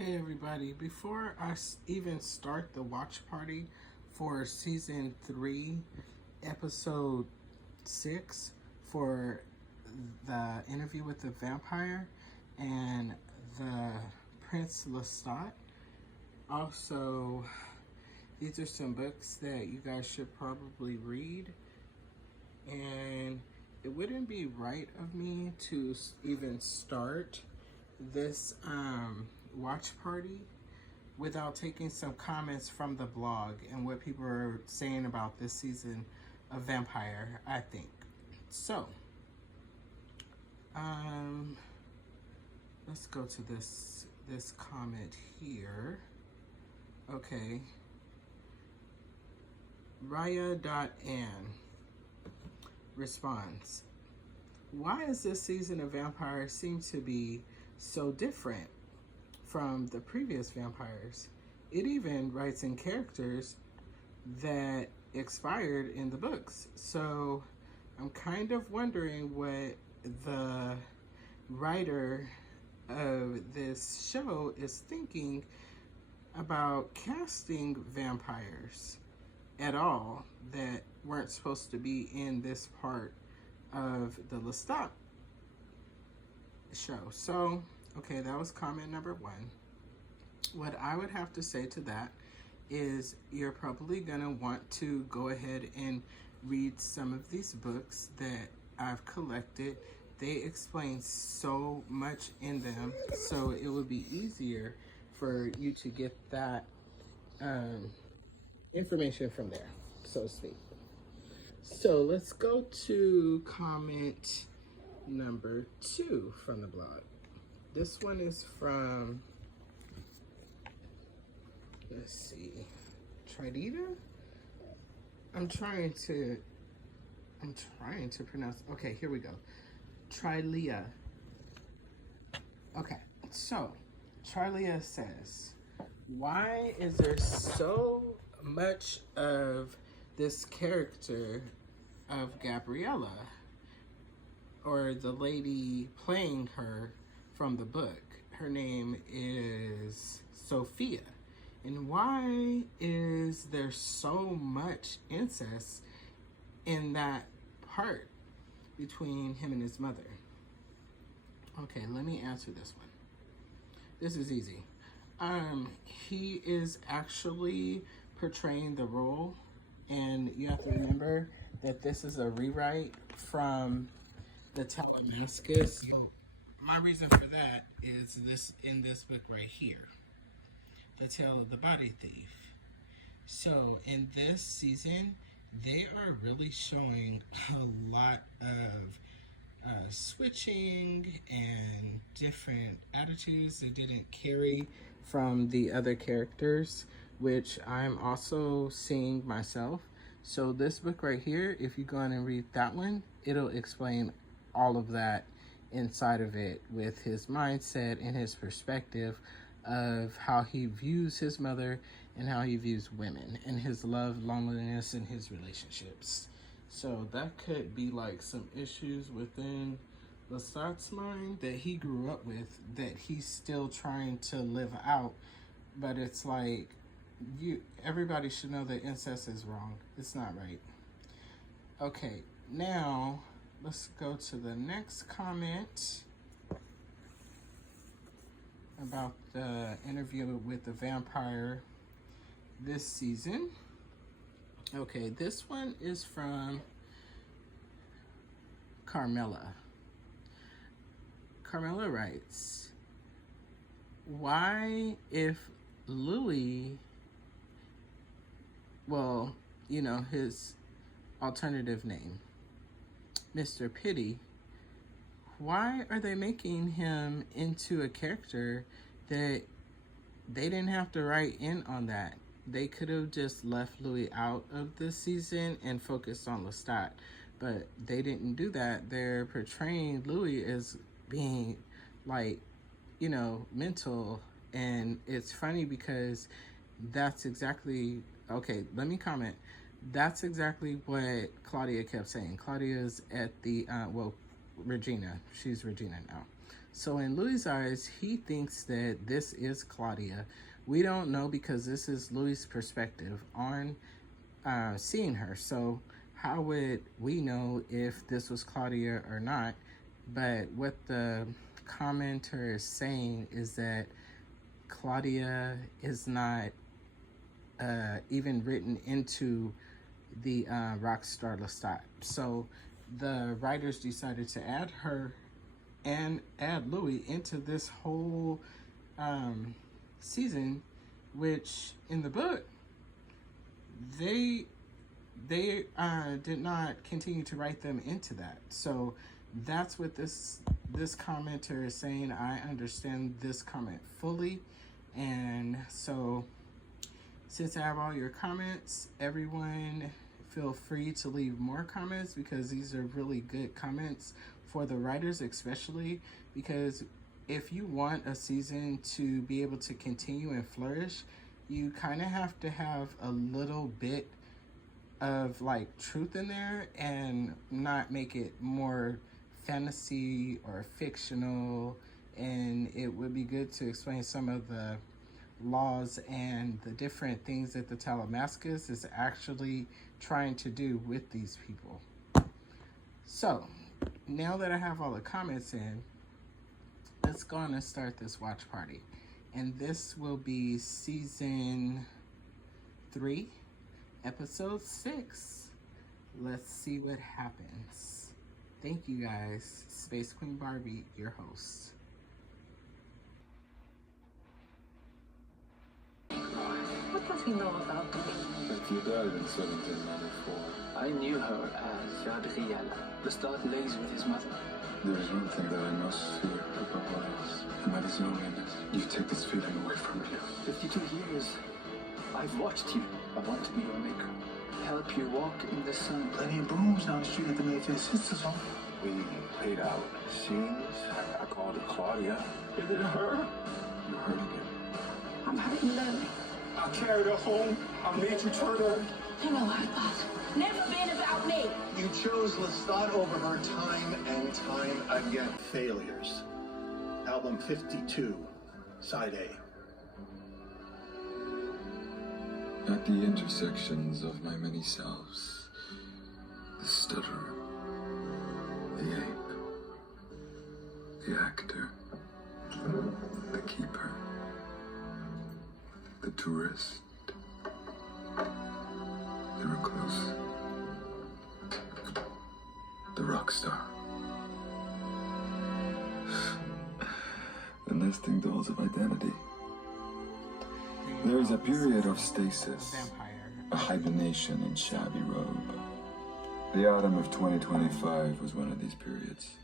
Okay, everybody, before I even start the watch party for season 3, episode 6, for the interview with the vampire and the Prince Lestat, also, these are some books that you guys should probably read, and it wouldn't be right of me to even start this watch party without taking some comments from the blog and what people are saying about this season of Vampire, I think. So, let's go to this comment here. Okay. Raya.Ann responds, why is this season of Vampire seem to be so different from the previous vampires? It even writes in characters that expired in the books. So I'm kind of wondering what the writer of this show is thinking about casting vampires at all that weren't supposed to be in this part of the Lestat show. So, okay, that was comment number 1. What I would have to say to that is you're probably gonna want to go ahead and read some of these books that I've collected. They explain so much in them, so it would be easier for you to get that information from there, so to speak. So let's go to comment number 2 from the blog. This one is from, let's see, Tridita? I'm trying to pronounce, okay, here we go. Trilia. Okay, so Trilia says, why is there so much of this character of Gabriella, or the lady playing her from the book? Her name is Sofia. And why is there so much incest in that part between him and his mother? Okay, let me answer this one. This is easy. He is actually portraying the role, and you have to remember that this is a rewrite from the Talamascus. So my reason for that is this in this book right here, The Tale of the Body Thief. So in this season, they are really showing a lot of switching and different attitudes that didn't carry from the other characters, which I'm also seeing myself. So this book right here, if you go on and read that one, it'll explain all of that inside of it with his mindset and his perspective of how he views his mother and how he views women and his love, loneliness, and his relationships. So that could be like some issues within Lestat's mind that he grew up with that he's still trying to live out. But it's like, everybody should know that incest is wrong. It's not right. Okay, now let's go to the next comment about the interview with the vampire this season. Okay, this one is from Carmela. Carmela writes, why if Louis, well, you know, his alternative name, Mr. Pity, why are they making him into a character that they didn't have to write in on that? They could have just left Louis out of this season and focused on Lestat, but they didn't do that. They're portraying Louis as being like, you know, mental, and it's funny because that's exactly, okay, let me comment. That's exactly what Claudia kept saying. Claudia's at the, well, Regina. She's Regina now. So in Louis' eyes, he thinks that this is Claudia. We don't know because this is Louis' perspective on seeing her. So how would we know if this was Claudia or not? But what the commenter is saying is that Claudia is not even written into the Rockstar LESTAT. So the writers decided to add her and add Louis into this whole season, which in the book they did not continue to write them into that. So that's what this commenter is saying. I understand this comment fully, and so since I have all your comments, everyone feel free to leave more comments, because these are really good comments for the writers, especially because if you want a season to be able to continue and flourish, you kind of have to have a little bit of like truth in there and not make it more fantasy or fictional. And it would be good to explain some of the laws and the different things that the Talamascus is actually trying to do with these people. So now that I have all the comments in, let's go on and start this watch party. And this will be season 3, episode 6. Let's see what happens. Thank you guys. Space Queen Barbie, your host. What does he know about me? That you died in 1794. I knew her as ReaL. LESTAT lays with his mother. There is one thing that I most fear above all else, and that is loneliness. You take this feeling away from me. 52 years. I've watched you. I want to be your maker. Help you walk in the sun. Plenty of brooms down the street at the Mayfair Sisters Home. We paid out scenes. I called it Claudia. Is it her? You're hurting him. I'm hurting them. I carried her home. I made you turn her. You know what, boss? Never been about me. You chose LESTAT over her time and time again. Failures. Album 52, Side A. At the intersections of my many selves, the stutterer, the ape, the actor, the keeper, the tourist, the recluse, the rock star, the nesting dolls of identity. There is a period of stasis, a hibernation in shabby robe. The autumn of 2025 was one of these periods.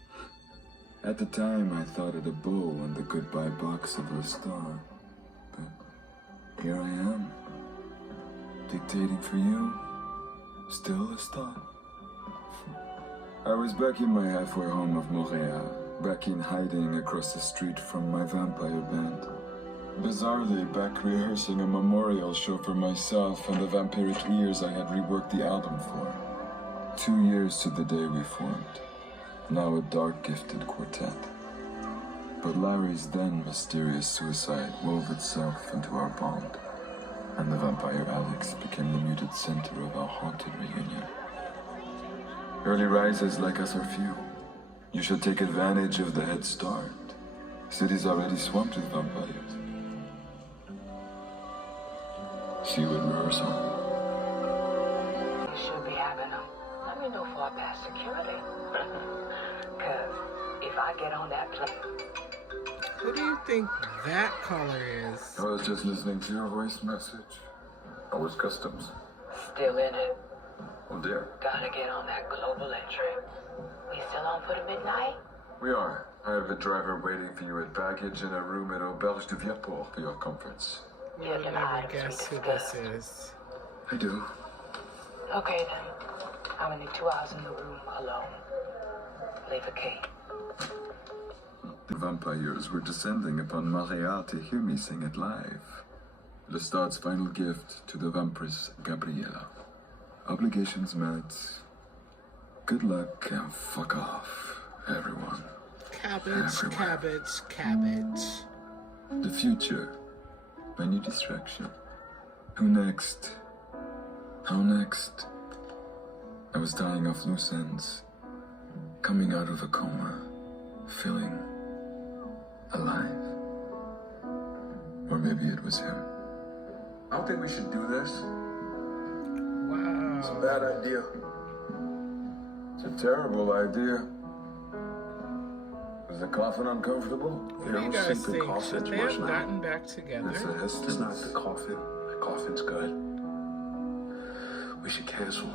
At the time, I thought it a bow on the goodbye box of LESTAT. But here I am, dictating for you, still LESTAT. I was back in my halfway home of Montreal, back in hiding across the street from my vampire band. Bizarrely, back rehearsing a memorial show for myself and the vampiric ears I had reworked the album for. 2 years to the day we formed. Now a dark-gifted quartet. But Larry's then mysterious suicide wove itself into our bond, and the vampire Alex became the muted center of our haunted reunion. Early risers like us are few. You should take advantage of the head start. City's already swamped with vampires. She would rehearsal. You should be having them. Let me know before I pass security. Because if I get on that plane. Who do you think that caller is? I was just listening to your voice message. I was customs. Still in it. Oh dear. Gotta get on that global entry. We still on for the midnight? We are. I have a driver waiting for you at baggage in a room at Auberge de Vieux-Port for your comforts. You will never guess who this is. I do. Okay then. I'm gonna need 2 hours in the room alone. Leave a key. The vampires were descending upon Montreal to hear me sing it live. LESTAT's final gift to the vampiress Gabriella. Obligations met. Good luck and fuck off, everyone. Cabbage, cabbage, cabbage. The future. My new distraction. Who next? How next? I was dying off loose ends. Coming out of a coma. Feeling alive. Or maybe it was him. I don't think we should do this. Wow. It's a bad idea. It's a terrible idea. Was the coffin uncomfortable? What do you guys think? Should they have gotten back together? It's not the coffin. The coffin's good. We should cancel.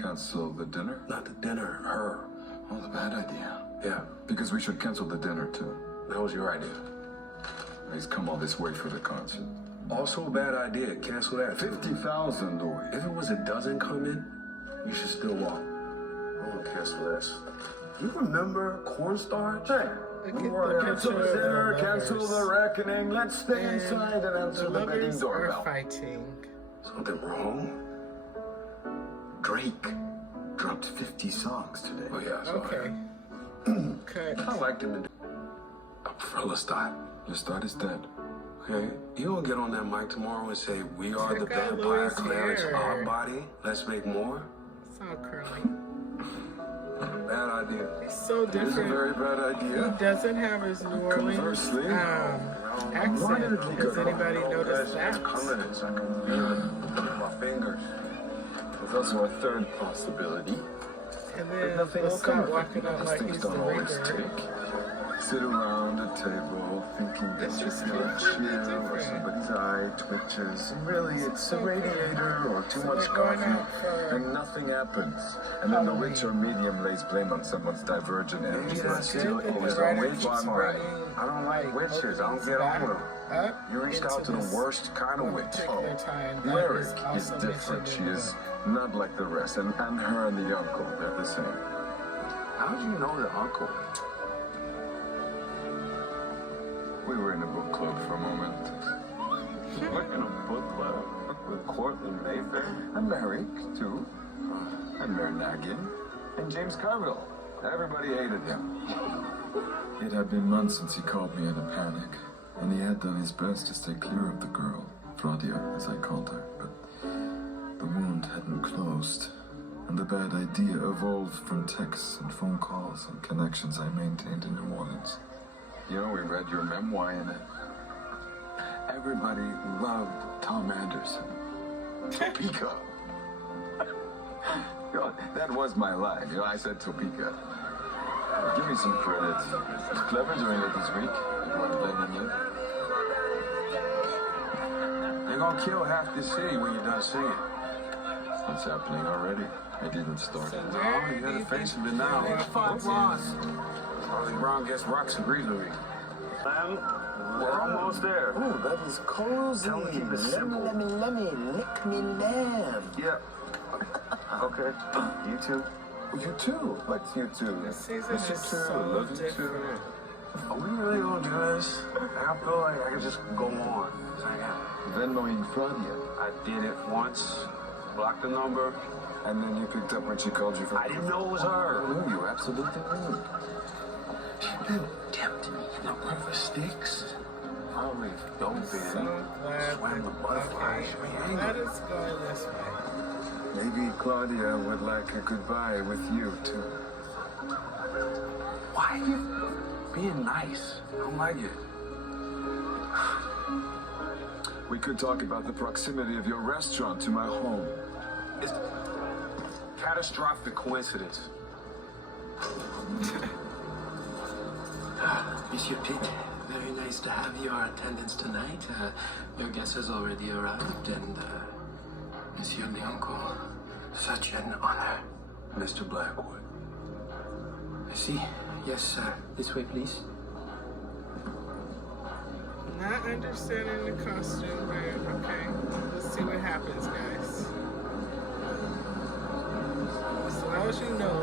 Cancel the dinner? Not the dinner, her. Oh, the bad idea. Yeah, Because we should cancel the dinner too. that was your idea. He's come all this way for the concert. Also a bad idea. Cancel that. 50,000, Louis. If it was a dozen coming, you should still walk. I won't cancel this. You remember cornstarch? Look at the Cancel the picture dinner, of the cancel lovers. the reckoning. Let's stay And inside and answer the bedding lovers are doorbell. fighting. Something wrong? Drake dropped 50 songs today. Oh yeah, I saw Okay. that. Cut. I liked him. I prefer LESTAT. LESTAT is dead. Okay, you gonna get on that mic tomorrow and say, we are the Check out vampire Louis' clerics, hair. our body, let's make more? It's all curly. Bad idea. He's so It is a different. very bad He idea. doesn't have his New Orleans Conversely, accent. Has anybody noticed that? It's coming, it's like a feeling with my fingers. There's also a third possibility. And But then nothing they'll has come start of it. walking out These like things he's the don't always Reaper. take. Sit around a table thinking that It's you just feel a completely chill or different. somebody's eye twitches. And really, it's so a radiator or too So much we're going coffee, out for and nothing happens. And then the Halloween. rich or medium lays blame on someone's divergent energy. It's But still, good that always the on writer witch. keeps I'm alright. bringing, I don't like witches. I don't opens get on back with them. up You reached out into to the this worst kind of one witch. particular time that Lyric is is also different. mentioned She in the is book. not like the rest. And her and the uncle, they're the same. How'd you know the uncle? We were in a book club for a moment. What in a book club? With Cortland Mayfair? And Merrick, too. And Mernagin. And James Carville. Everybody hated him. It had been months since he called me in a panic, and he had done his best to stay clear of the girl, Claudia, as I called her, but the wound hadn't closed, and the bad idea evolved from texts and phone calls and connections I maintained in New Orleans. You know, we read your memoir in it. Everybody loved Tom Anderson. Topeka. You know, that was my line. You know, I said Topeka. Give me some credit. Clever doing it this week. I'm blaming you. They're gonna kill half the city when you're done singing. It's happening already. I didn't start it. No, you're the face of it now. It's 5 Ron. Charlie Brown gets rocks and agrees with me. We're almost there. Ooh, that is cozy. Tell me, keep it simple. Let me, lick me lamb. Yeah. Okay. You too. You too. Like you too. This season Miss you is too. so Love you too. different. Are we really gonna do this? I feel like I could just go on. Venmoing Claudia. I did it once, blocked the number. And then you picked up when she called you from... I didn't know it was her. No, you absolutely knew. Damn it. The river sticks. Probably don't So be. glad Swam the that, butterflies. okay, let us go this way. Maybe Claudia would like a goodbye with you, too. Why are you being nice? I don't like it. We could talk about the proximity of your restaurant to my home. It's catastrophic coincidence. Monsieur Pitt, very nice to have your attendance tonight. Your guest has already arrived, and Monsieur the uncle, Such an honor, Mr. Blackwood. I see. Yes, this way, please. Not understanding the costume, but okay. Let's see what happens, guys. So as you know,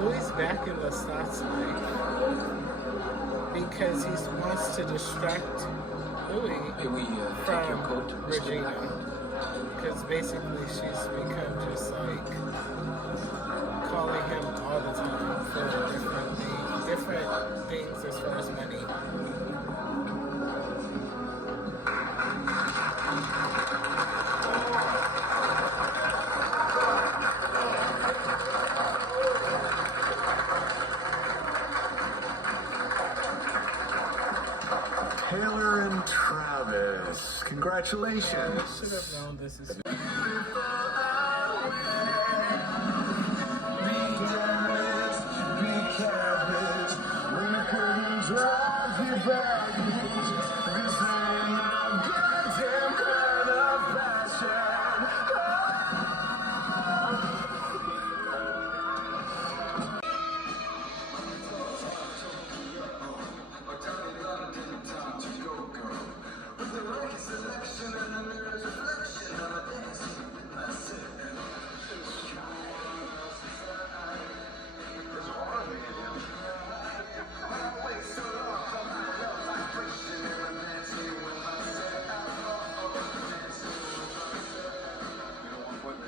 Louis back in LESTAT's life because he wants to distract Louis May we take your from coat, Mr. Regina. Blackwood? Because basically she's become just like calling him all the time for different different things as far as money. Taylor and Travis, congratulations. I should have known this is.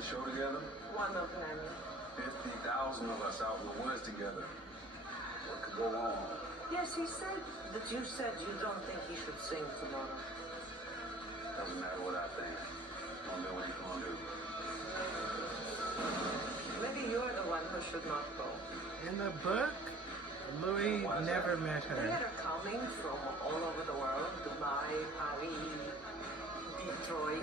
Show together? One of many. 50,000 of us out in the woods together. What could go wrong? Yes, he said that you said you don't think he should sing tomorrow. Doesn't matter what I think. Don't know what he's gonna do. Maybe you're the one who should not go. In the book, Louis never met They her. are coming from all over the world. Dubai, Paris, Detroit.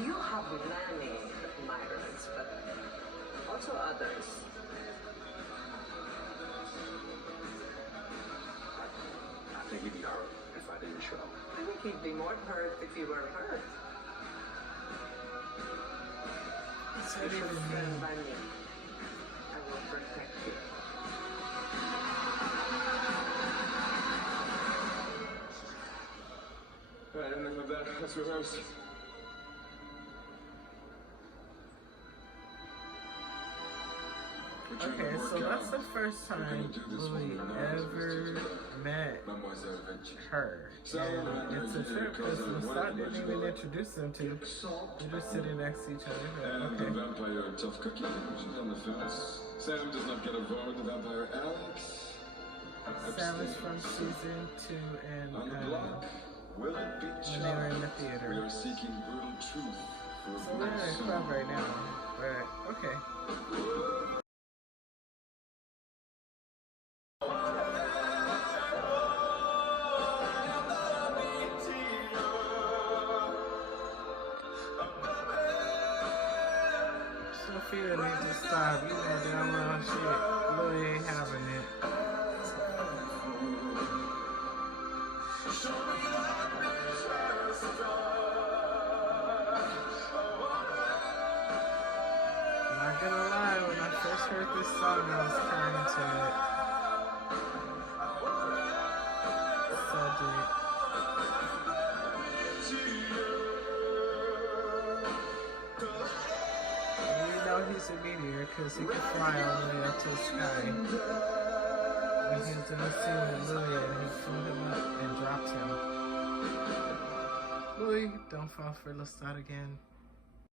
You have many admirers, but also others. I think he'd be hurt if I didn't show. I think he'd be more hurt if you were hurt. What's You that should even stand mean? by me. I will protect you. Alright, enough of that. Let's rehearse. Okay, so that's the first time Louis ever met her. And it's a trip because LESTAT didn't even introduce them to. They're just sitting next to each other. And the Okay. vampire tough cookie, she's on the fence. Sam does not get a vote. The vampire Alex. Sam is from season 2 and On the block. Will it be when they were in the We theater. are seeking brutal truth for So they're in a club right now. But, okay. Sofia needs to stop. You know damn well shit. Louis ain't having it. Not gonna lie, when I first heard this song, I was crying to it. So deep. And you know he's a meteor because he can fly all the way up to the sky. When he was in the scene with Louis and he flew him up and dropped him. Louis, don't fall for LESTAT again.